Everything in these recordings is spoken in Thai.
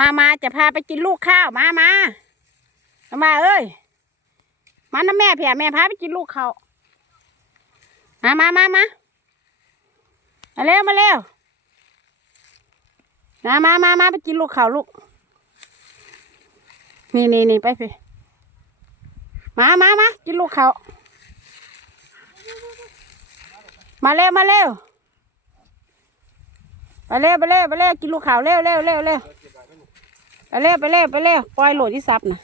มามาจะพาไปกินลูกข้าว มามาเอามาเอ้ย มานะแม่เพียแม่พาไปกินลูกข้าวมามามามามาเร็วมาเร็วมามามามาไปกินลูกข้าวลูก นี่นี่นี่ไปสิมามามากินลูกข้าวมาเร็วมาเร็วไปเร็วไปเร็วไปเร็วกินลูกข้าวเร็วเร็วเร็วเร็ว ไปเร็วไปเร็วไปเร็วปล่อยโหลดที่ซับนะ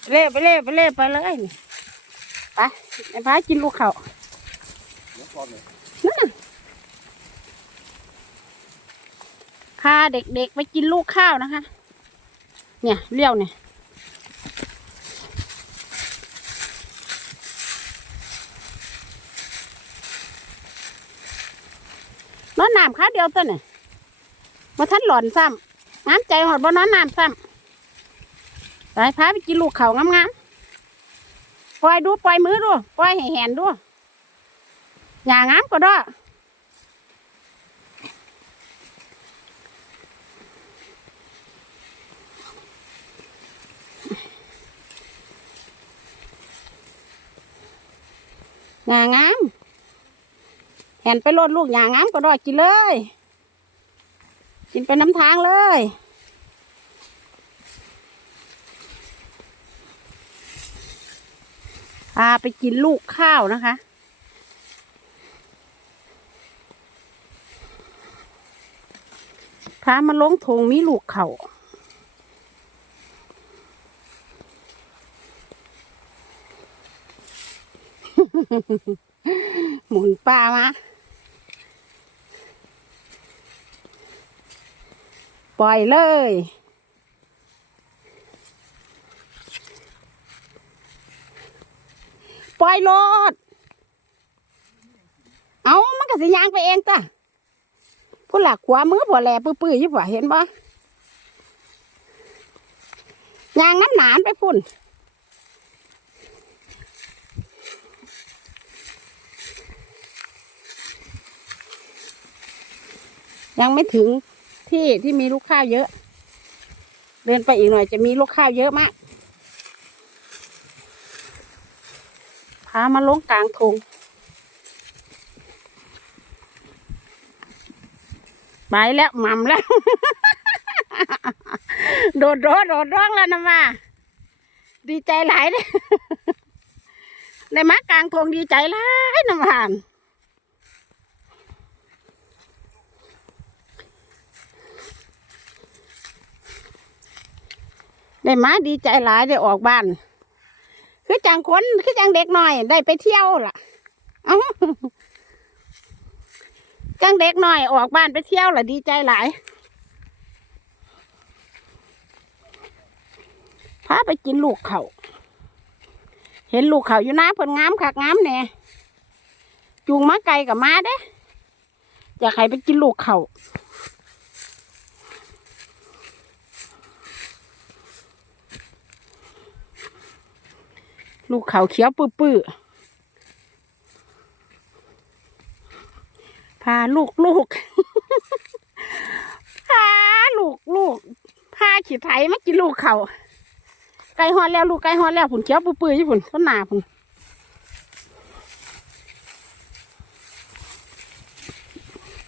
ไปเร็วไปเร็วไปเร็วไปเลยไปไอ้พายกินลูกข้านั่นพาเด็กๆไปกินลูกข้าวนะคะ เนี่ยเลี้ยวเนี่ยนอนน้ำข้าวเดียวตัวเนี่ยมาทันหลอนซ้ำ น้ำใจหอดบ่นอนน้ำซ้ำไปพาไปกินลูกเขางามๆปล่อยดูปล่อยมือดูปล่อยให้แหนดูอย่างามก็ได้งางามแหนไปโลดลูกอย่างงามก็ได้กินเลย กินไปน้ำทางเลย พาไปกินลูกข้าวนะคะ พามาลงทงมีลูกเขาหมุนปลามา ปล่อยเลย ปล่อยโลดเอามันก็สิยางไปเองจ้ะผู้หลักขวามือผัวแหล่ปื้อๆยี่ผัวเห็นปะยางน้ำหนานไปพุ่นยังไม่ถึงที่ที่มีลูกข้าวเยอะ เดินไปอีกหน่อยจะมีลูกข้าวเยอะมากามาลงกลางทงไปแล้วหม่ำแล้ว โดดร้อนโดดร้องแล้วนะมา ดีใจหลายเลยได้มากลางทงดีใจหลายนะมานได้มาดีใจหลายได้ออกบ้าน คือจังคนคือจังเด็กหน่อย ได้ไปเที่ยวล่ะ เอ้าจังเด็กหน่อยออกบ้านไปเที่ยวล่ะดีใจหลายพาไปกินลูกเขาเห็นลูกเขาอยู่น้าเพิ่นงามคักงามแน่จูงมาไกลกับมาเด้อยากให้ไปกินลูกเขา ลูกเขาเขียวปื้อพาลูกลูกพาลูกลูกพาขี่ไถมากินลูกเขาไก่ฮอดแล้วลูกไก่ฮอดแล้วผุนเขียวปื้อๆยี่ผุนต้นหนาผุน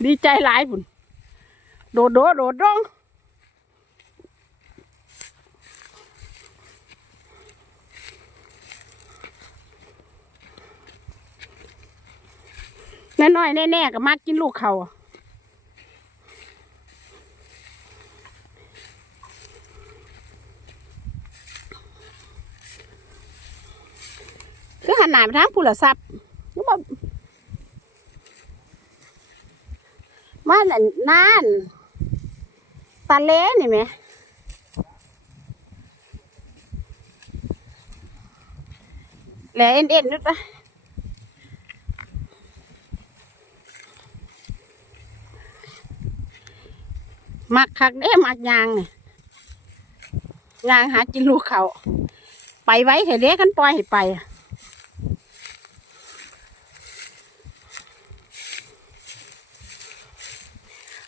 ดีใจหลายผุนโดดโดดโดดร้อง น้อยๆแน่ๆก็มากกินลูกเขาคือหันหน้าไปทางผู้ละทรัพย์ก็บอกว่านั่นนั่นตาเล่นี่ไหมแหล่เอ็นเอ็นๆนึกว่า มักคักเด้มักยางเนี่ยยางหากินลูกเขาไปไว้เถอะเด้กันปล่อยให้ไป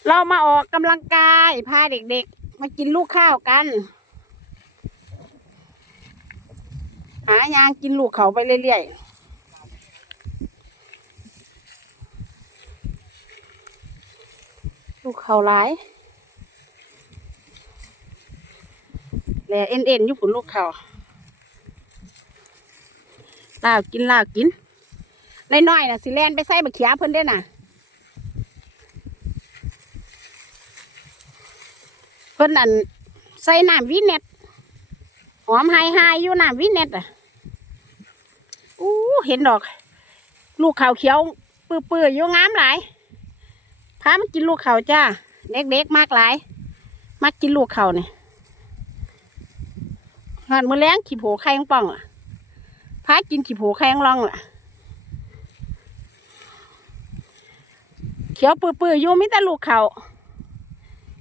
เรามาออกกำลังกายพาเด็กๆ มากินลูกข้าวกัน หายางกินลูกเขาไปเรื่อยๆ ลูกเขาหลาย แหล่เอ็นเอ็นอยู่ผุนลูกเขาลาวกินลาวกินน้อยๆน่ะสิแลนไปใส่บักเขียเพิ่นได้น่ะ เพิ่นอันใส่น้ำวิเน็ตหอมไฮไฮอยู่น้ำวิเน็ตอะอู้เห็นดอก ลูกเขาเขียวปื้อๆอยู่งามหลายพามากินลูกเขาจ้าเด็กๆมากหลาย มากินลูกเขาเนี่ย หานมือแรงขี้โผไข่ยังป่องอะพากินขี้โผไข่ยังร่องอะ เขียวปื้อๆอยู่มิต่ลูกเขา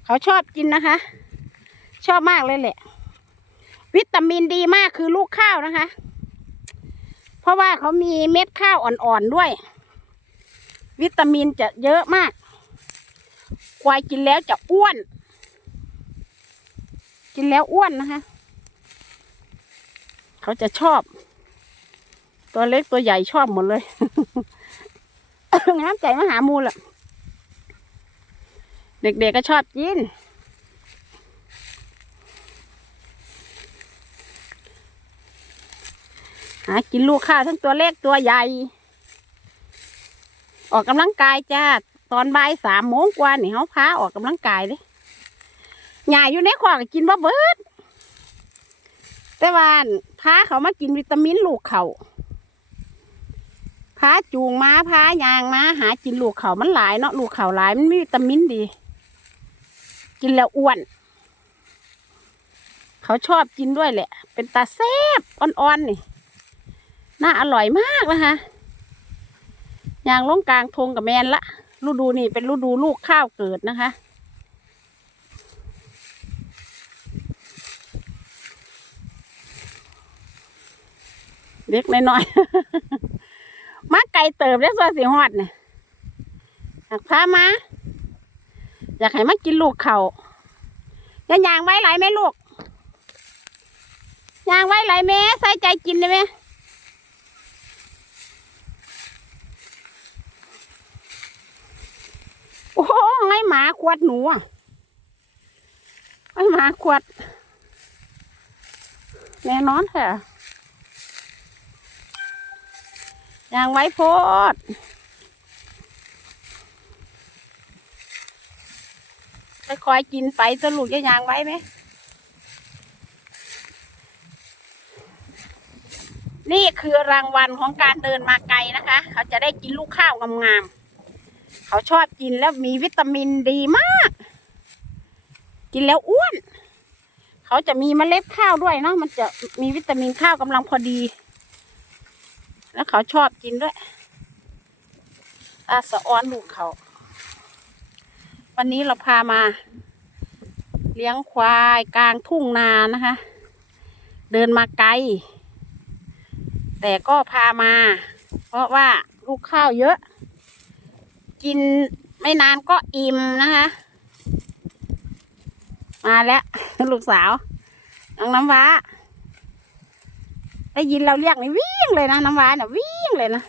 เขาชอบกินนะคะ ชอบมากเลยแหละ วิตามินดีมากคือลูกข้าวนะคะ เพราะว่าเขามีเม็ดข้าวอ่อนๆด้วย วิตามินจะเยอะมาก ควายกินแล้วจะอ้วน กินแล้วอ้วนนะคะ เขาจะชอบ ตัวเล็กตัวใหญ่ชอบหมดเลยน้ำใจมหามูลอะเด็กๆก็ชอบกิน หากินลูกข้าวทั้งตัวเล็กตัวใหญ่ ออกกำลังกายจ้า ตอนบ่ายสามโมงกว่านี่เขาพาออกกำลังกายเลยหญ่อยู่ในขวากกินบ่เบิด แต่ว่าอั่น พาเขามากินวิตามินลูกเขาพาจูงมาพายางมาหากินลูกเขามันหลายเนาะลูกเขาหลายมันมีวิตามินดี กินแล้วอ้วน เขาชอบกินด้วยแหละ เป็นตาแซ่บอ่อนๆนี่น่าอร่อยมากนะคะยางลงกลางทงกับแมนละฤดูนี่เป็นฤดูลูกข้าวเกิดนะคะ เล็กน้อยๆ มาไก่เติบได้ส่วนสีหอดเนี่ยอยากพามา อยากให้มากินลูกเขาย่ายางไว้ไหลไหมลูกยางไว้ไหลแม่ใส่ใจกินได้ไหมโอ้โหไอ้หมาขวดหนูอะไอ้หมาขวดแน่นอนค่ะ ยางไว้โพดค่อยกินไปสรุปจะยางไว้ไหม นี่คือรางวัลของการเดินมาไกลนะคะ เขาจะได้กินลูกข้าวงามๆ เขาชอบกินแล้วมีวิตามินดีมาก กินแล้วอ้วน เขาจะมีเมล็ดข้าวด้วยเนาะ มันจะมีวิตามินข้าวกำลังพอดี แล้วเขาชอบกินด้วยอาสะอ้อนลูกเขา วันนี้เราพามา เลี้ยงควายกลางทุ่งนานะคะ เดินมาไกล แต่ก็พามา เพราะว่าลูกข้าวเยอะ กินไม่นานก็อิ่มนะคะ มาแล้ว ลูกสาว น้องน้ำว้า ได้ยินเราเรียกนี่วิ่งเลยนะน้ำว้าเนี่ยวิ่งเลยนะ